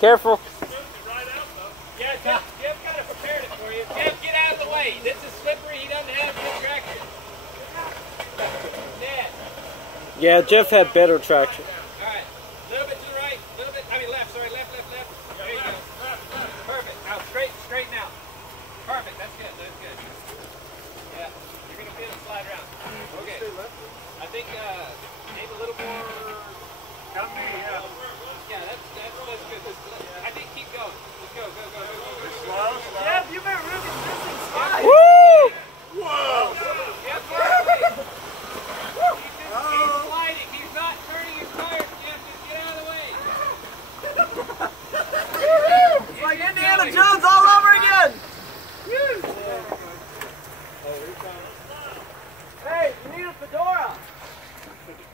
Careful. Yeah, Jeff kind of prepared it for you. Jeff, get out of the way. This is slippery. He doesn't have good traction. Yeah. Yeah, Jeff had better traction.